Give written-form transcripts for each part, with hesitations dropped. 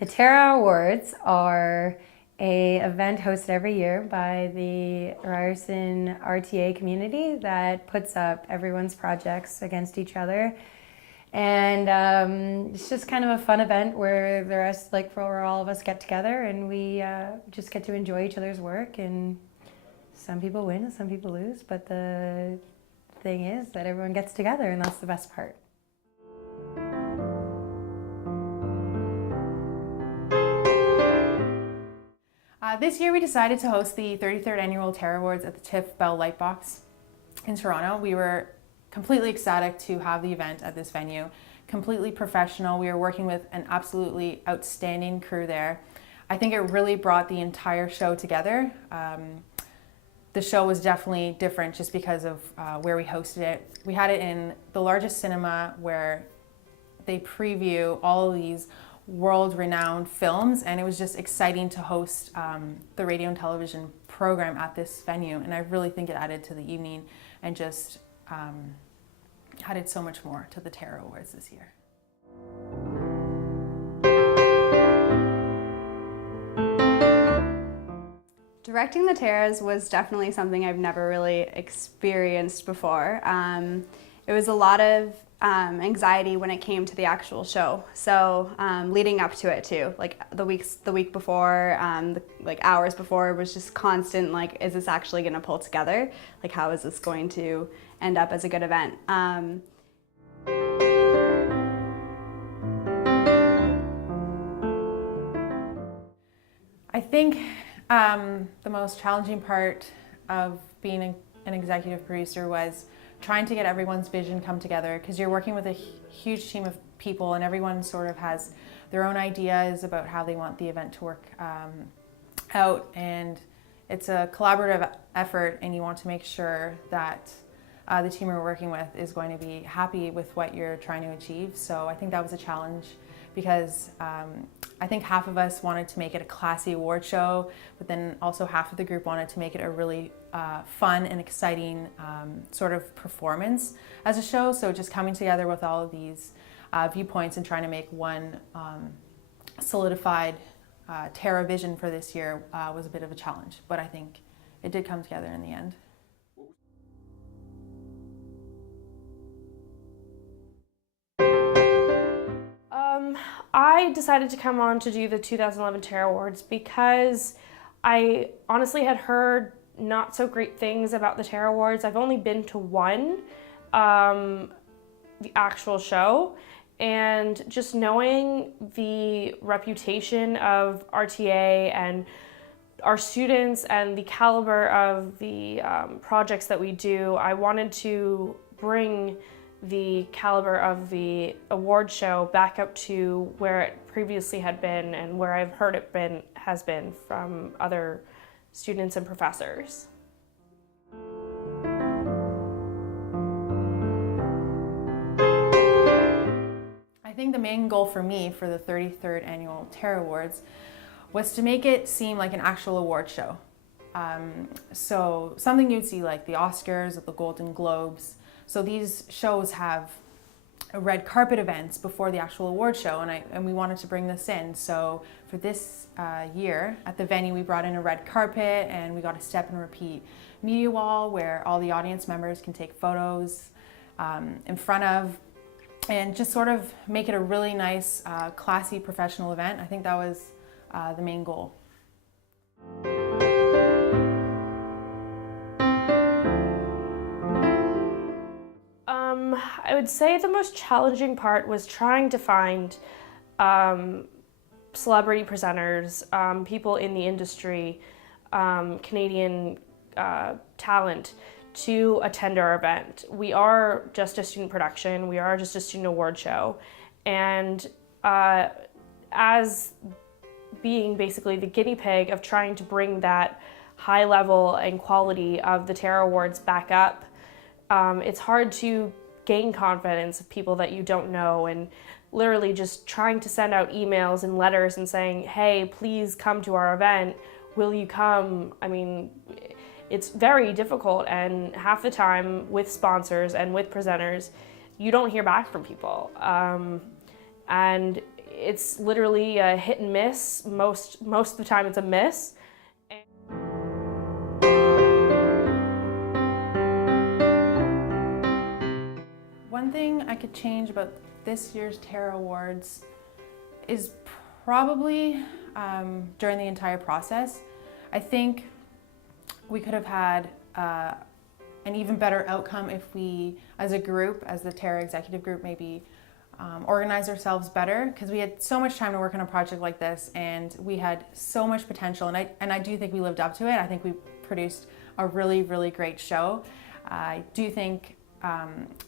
The Tara Awards are an event hosted every year by the Ryerson RTA community that puts up everyone's projects against each other. And it's just kind of a fun event where the rest, where all of us get together and we just get to enjoy each other's work. And some people win and some people lose, but the thing is that everyone gets together, and that's the best part. This year we decided to host the 33rd Annual Tara Awards at the TIFF Bell Lightbox in Toronto. We were completely ecstatic to have the event at this venue, completely professional. We were working with an absolutely outstanding crew there. I think it really brought the entire show together. The show was definitely different just because of where we hosted it. We had it in the largest cinema where they preview all of these world-renowned films, and it was just exciting to host the radio and television program at this venue, and I really think it added to the evening and just added so much more to the Tara Awards this year. Directing the Taras was definitely something I've never really experienced before. It was a lot of anxiety when it came to the actual show. So leading up to it too, the week before, hours before, was just constant, is this actually going to pull together? How is this going to end up as a good event? I think the most challenging part of being an executive producer was trying to get everyone's vision come together, because you're working with a huge team of people and everyone sort of has their own ideas about how they want the event to work out, and it's a collaborative effort, and you want to make sure that the team you're working with is going to be happy with what you're trying to achieve. So I think that was a challenge, because I think half of us wanted to make it a classy award show, but then also half of the group wanted to make it a really fun and exciting sort of performance as a show. So just coming together with all of these viewpoints and trying to make one solidified Tara vision for this year was a bit of a challenge, but I think it did come together in the end. I decided to come on to do the 2011 Tara Awards because I honestly had heard not so great things about the Tara Awards. I've only been to one, the actual show, and just knowing the reputation of RTA and our students and the caliber of the projects that we do, I wanted to bring the caliber of the award show back up to where it previously had been and where I've heard it has been from other students and professors. I think the main goal for me for the 33rd Annual Tara Awards was to make it seem like an actual award show. So something you'd see like the Oscars or the Golden Globes. So these shows have red carpet events before the actual award show, and we wanted to bring this in. So for this year at the venue, we brought in a red carpet, and we got a step and repeat media wall where all the audience members can take photos in front of, and just sort of make it a really nice, classy, professional event. I think that was the main goal. I would say the most challenging part was trying to find celebrity presenters, people in the industry, Canadian talent to attend our event. We are just a student production, we are just a student award show, and as being basically the guinea pig of trying to bring that high level and quality of the Tara Awards back up, it's hard to gain confidence of people that you don't know, and literally just trying to send out emails and letters and saying, hey, please come to our event. Will you come? I mean, it's very difficult, and half the time with sponsors and with presenters, you don't hear back from people. And it's literally a hit and miss. Most of the time it's a miss. One thing I could change about this year's Terra Awards is probably during the entire process. I think we could have had an even better outcome if we, as a group, as the Terra executive group, maybe organize ourselves better, because we had so much time to work on a project like this, and we had so much potential, and I do think we lived up to it. I think we produced a really, really great show. I do think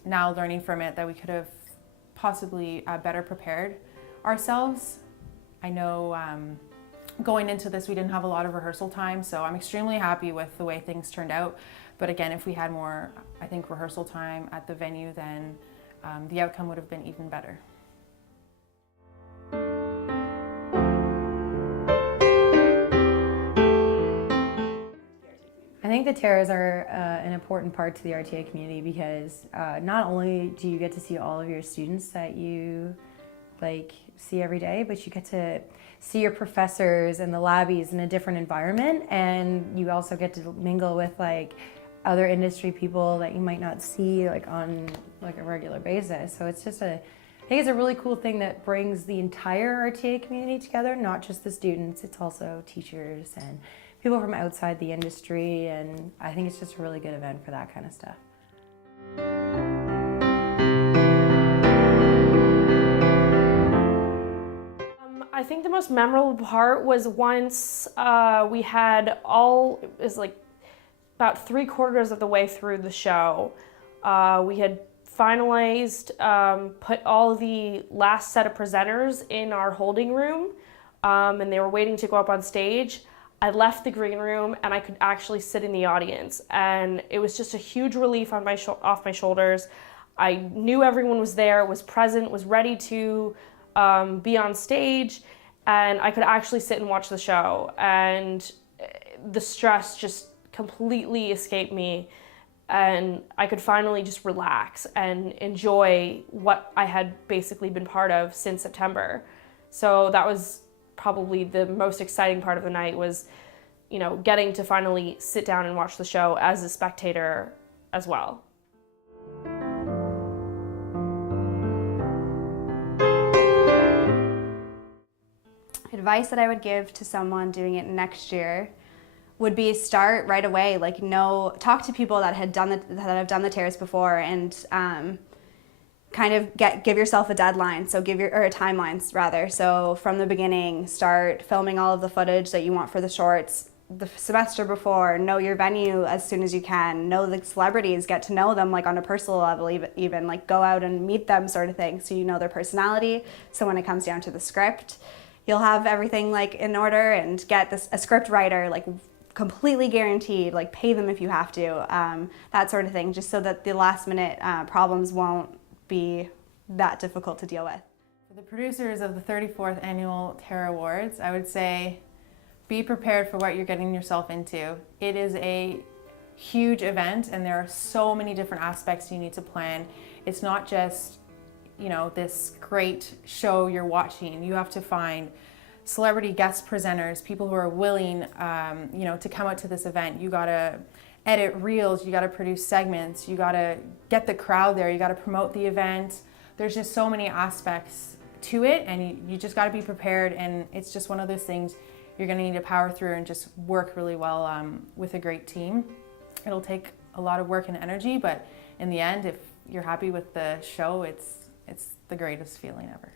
now learning from it that we could have possibly better prepared ourselves. I know going into this we didn't have a lot of rehearsal time, so I'm extremely happy with the way things turned out. But again, if we had more, I think, rehearsal time at the venue, then the outcome would have been even better. I think the Terras are an important part to the RTA community because not only do you get to see all of your students that you see every day, but you get to see your professors and the labbies in a different environment, and you also get to mingle with other industry people that you might not see on a regular basis. So it's just I think it's a really cool thing that brings the entire RTA community together, not just the students. It's also teachers and people from outside the industry, and I think it's just a really good event for that kind of stuff. I think the most memorable part was once we had it was about 3/4 of the way through the show. We had finalized, put all the last set of presenters in our holding room, and they were waiting to go up on stage. I left the green room and I could actually sit in the audience, and it was just a huge relief on off my shoulders. I knew everyone was there, was present, was ready to be on stage, and I could actually sit and watch the show, and the stress just completely escaped me, and I could finally just relax and enjoy what I had basically been part of since September. So that was probably the most exciting part of the night, was, getting to finally sit down and watch the show as a spectator as well. Advice that I would give to someone doing it next year would be start right away. Talk to people that have done the Terras before, and kind of give yourself a deadline. So or a timeline rather. So from the beginning, start filming all of the footage that you want for the shorts the semester before. Know your venue as soon as you can. Know the celebrities, get to know them on a personal level, even go out and meet them, sort of thing. So you know their personality. So when it comes down to the script, you'll have everything in order, and get a script writer completely guaranteed, pay them if you have to, that sort of thing, just so that the last minute problems won't be that difficult to deal with. For the producers of the 34th Annual Terra Awards, I would say be prepared for what you're getting yourself into. It is a huge event, and there are so many different aspects you need to plan. It's not just this great show you're watching. You have to find celebrity guest presenters, people who are willing, to come out to this event. You gotta edit reels, you gotta produce segments, you gotta get the crowd there, you gotta promote the event. There's just so many aspects to it, and you just gotta be prepared, and it's just one of those things you're gonna need to power through and just work really well with a great team. It'll take a lot of work and energy, but in the end, if you're happy with the show, it's the greatest feeling ever.